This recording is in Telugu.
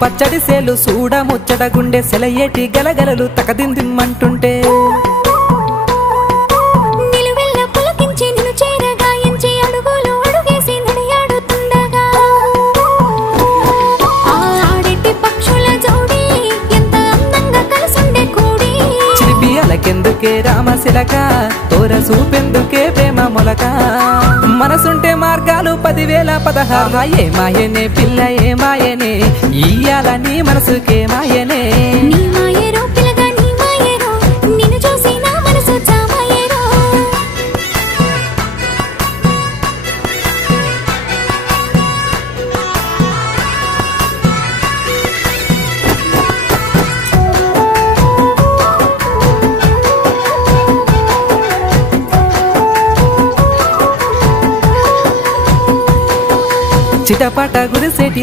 పచ్చడి సేలు సూడ ముచ్చట గుండె సెలయేటి గలగలలు తకదిందిమ్మంటుంటే నిలువెల్ల పులకించి నిన్ను చేరగాయించి అడుగులు అడుగేసి నడియాడుతుండగా ఆడేటి పక్షుల జోడి ఎంత అందంగా కలసుండే కూడి చిలిపి అలకెందుకే రామశిలక తోర సూపెందుకే ప్రేమ మొలక మనసుంటే మార్గాలు 10,016 ఏమాయనే పిల్ల ఏమాయనే ఇయ్యాల నీ మనసుకే మాయనే నీ మాయరో పిల్లగా నీ మాయరో నిన్ను చూసి నా మనసు చామాయరో చిటపట గురిసేటి